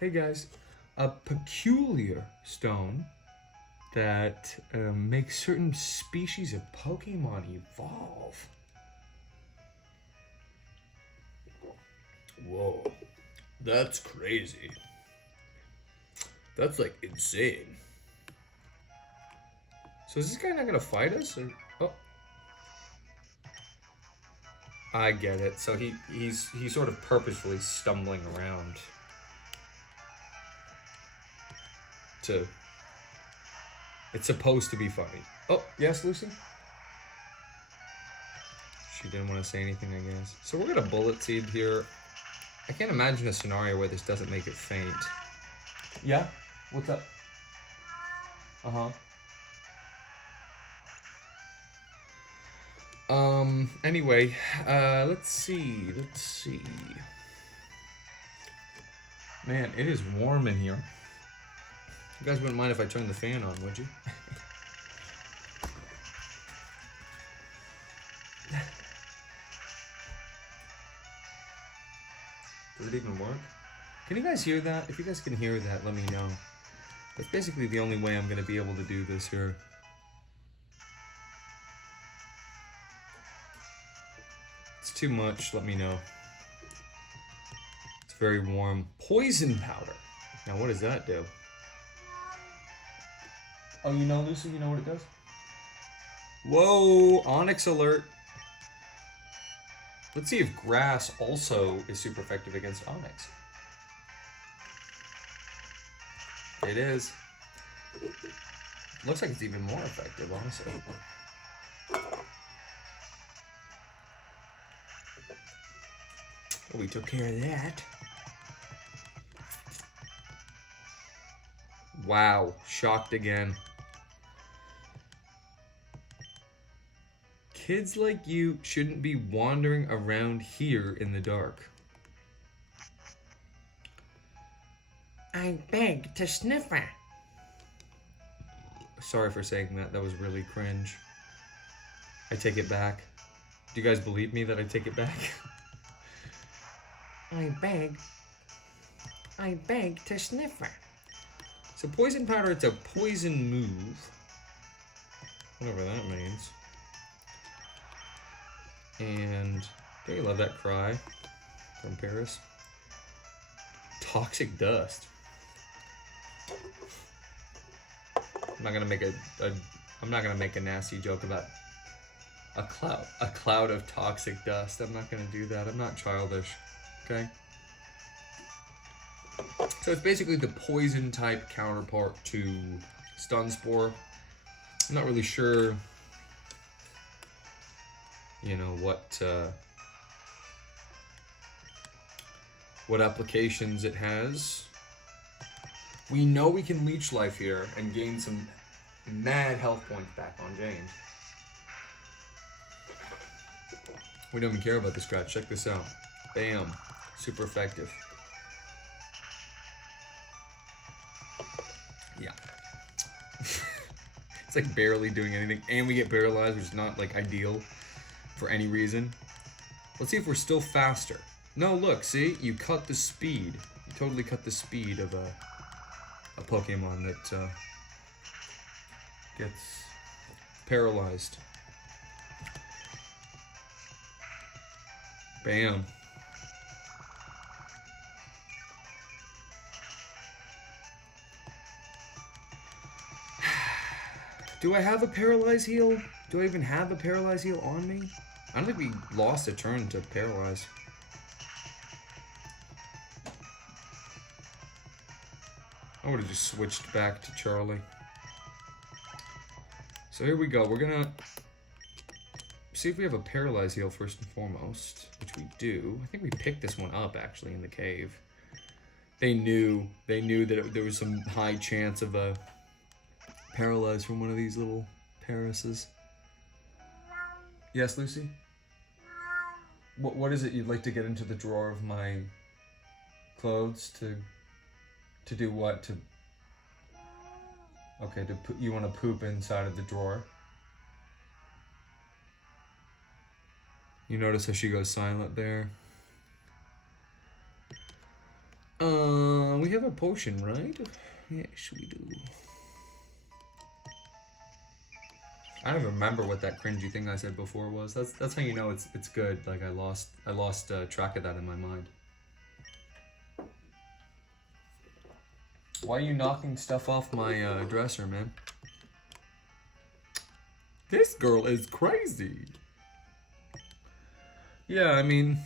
Hey guys, a peculiar stone that makes certain species of Pokemon evolve. Whoa, that's crazy. That's like insane. So is this guy not gonna fight us? Or... Oh, I get it. So he's sort of purposefully stumbling around to. It's supposed to be funny. Oh yes, Lucy. She didn't want to say anything, I guess. So we're gonna bullet seed here. I can't imagine a scenario where this doesn't make it faint. Yeah? What's up? Uh-huh. Anyway, let's see. Man, it is warm in here. You guys wouldn't mind if I turned the fan on, would you? Does it even work? Can you guys hear that? If you guys can hear that, let me know. That's basically the only way I'm going to be able to do this here. It's too much, let me know. It's very warm. Poison powder. Now what does that do? Oh, you know, Lucy, you know what it does? Whoa, Onyx alert. Let's see if grass also is super effective against Onyx. It is. Looks like it's even more effective, honestly. Well, we took care of that. Wow, shocked again. Kids like you shouldn't be wandering around here in the dark. I beg to sniffer. Sorry for saying that. That was really cringe. I take it back. Do you guys believe me that I take it back? I beg to sniffer. So poison powder, it's a poison move. Whatever that means. And don't you love that cry from Paris? Toxic dust. I'm not gonna make a nasty joke about a cloud of toxic dust. I'm not gonna do that. I'm not childish. Okay. So it's basically the poison type counterpart to Stun Spore. I'm not really sure, you know, what applications it has. We know we can leech life here and gain some mad health points back on James. We don't even care about the scratch. Check this out. Bam. Super effective. Yeah. It's like barely doing anything. And we get paralyzed, which is not like ideal for any reason. Let's see if we're still faster. No, look, see? You cut the speed. You totally cut the speed of a Pokemon that gets paralyzed. Bam. Do I have a paralyze heal? Do I even have a paralyze heal on me? I don't think we lost a turn to paralyze. I would have just switched back to Charlie. So here we go. We're gonna see if we have a paralyze heal first and foremost, which we do. I think we picked this one up actually in the cave. They knew that there was some high chance of a paralyze from one of these little Parises. Yes, Lucy? What is it you'd like to get into the drawer of my clothes to do what? Okay, you want to poop inside of the drawer? You notice how she goes silent there? We have a potion, right? Yeah, should we do? I don't even remember what that cringy thing I said before was. That's how you know it's good. Like I lost track of that in my mind. Why are you knocking stuff off my dresser, man? This girl is crazy. Yeah, I mean,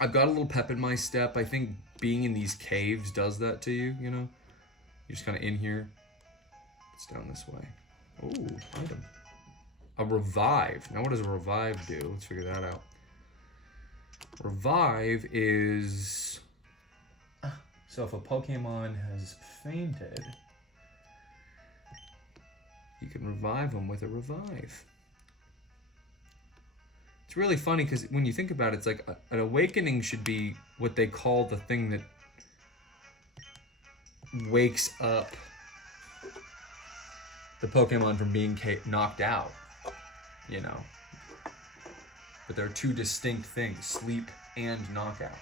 I've got a little pep in my step. I think being in these caves does that to you, you know? You're just kind of in here. It's down this way. Ooh, item. A revive. Now what does a revive do? Let's figure that out. Revive is... So if a Pokemon has fainted, you can revive them with a revive. It's really funny because when you think about it, it's like an awakening should be what they call the thing that wakes up the Pokemon from being knocked out, you know. But there are two distinct things, sleep and knockout.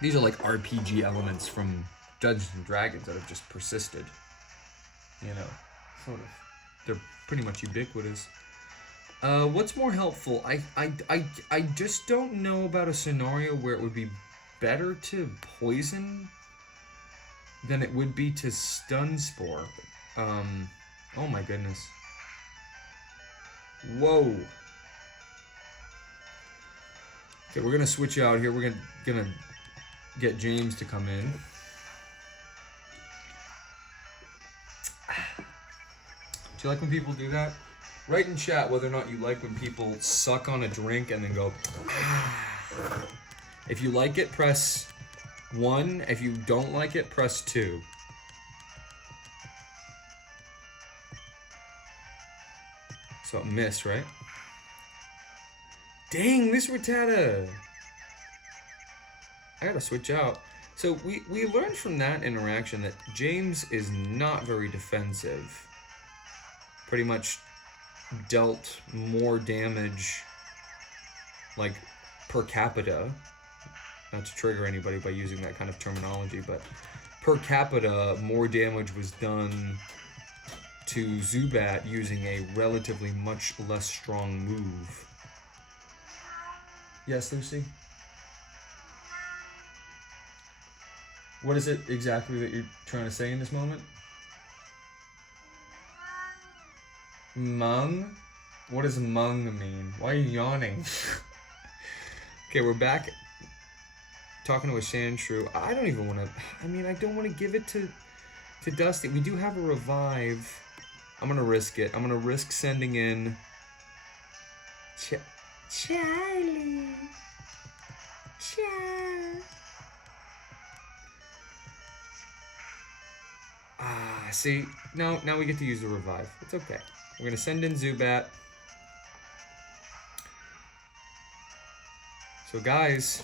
These are like RPG elements from Dungeons and Dragons that have just persisted, you know, sort of. They're pretty much ubiquitous. What's more helpful? I just don't know about a scenario where it would be better to poison than it would be to stun spore. Oh my goodness. Whoa. Okay, we're gonna switch out here. We're gonna get James to come in. Do you like when people do that? Write in chat whether or not you like when people suck on a drink and then go. If you like it, press 1. If you don't like it, press 2. So it missed, right? Dang, Miss Rattata! I gotta switch out. So we learned from that interaction that James is not very defensive. Pretty much dealt more damage, like, per capita. Not to trigger anybody by using that kind of terminology, but per capita, more damage was done to Zubat using a relatively much less strong move. Yes, Lucy? What is it exactly that you're trying to say in this moment? Mung? What does mung mean? Why are you yawning? Okay, we're back talking to a Sandshrew. I don't even want to... I mean, I don't want to give it to Dusty. We do have a revive. I'm going to risk it. I'm going to risk sending in... Charlie. See? Now we get to use the revive. It's okay. We're going to send in Zubat. So guys,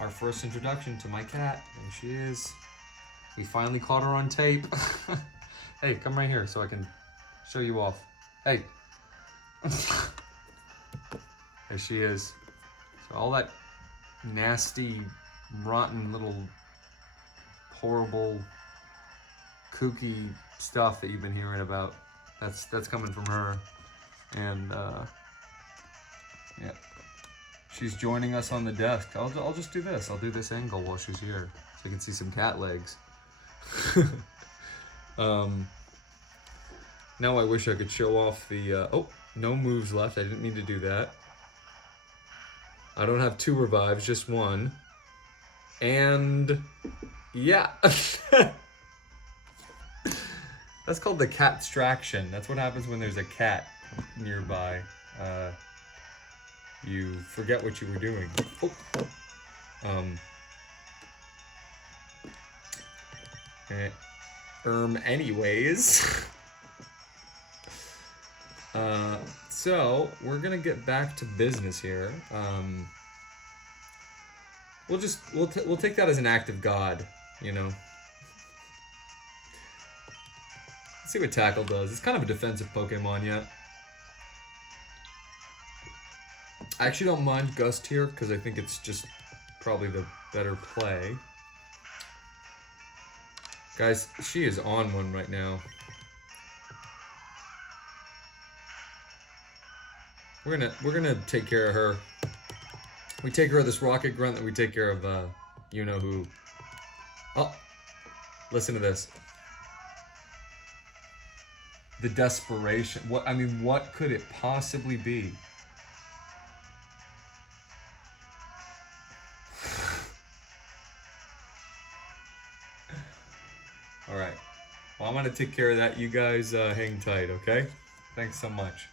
our first introduction to my cat. There she is. We finally caught her on tape. Hey, come right here so I can show you off. Hey. There she is. So all that nasty, rotten little, horrible, kooky stuff that you've been hearing about, that's coming from her. And yeah, she's joining us on the desk. I'll just do this. I'll do this angle while she's here so you can see some cat legs. Now I wish I could show off the oh, no moves left. I didn't mean to do that. I don't have 2 revives, just 1. And yeah. That's called the catstraction. That's what happens when there's a cat nearby. You forget what you were doing. Anyways. So we're gonna get back to business here. We'll take that as an act of God, you know. Let's see what Tackle does. It's kind of a defensive Pokemon yet. I actually don't mind Gust here because I think it's just probably the better play. Guys, she is on one right now. We're gonna take care of her. We take care of this rocket grunt, and we take care of you know who. Oh, listen to this. The desperation. What I mean, what could it possibly be? All right. Well, I'm gonna take care of that. You guys hang tight, okay? Thanks so much.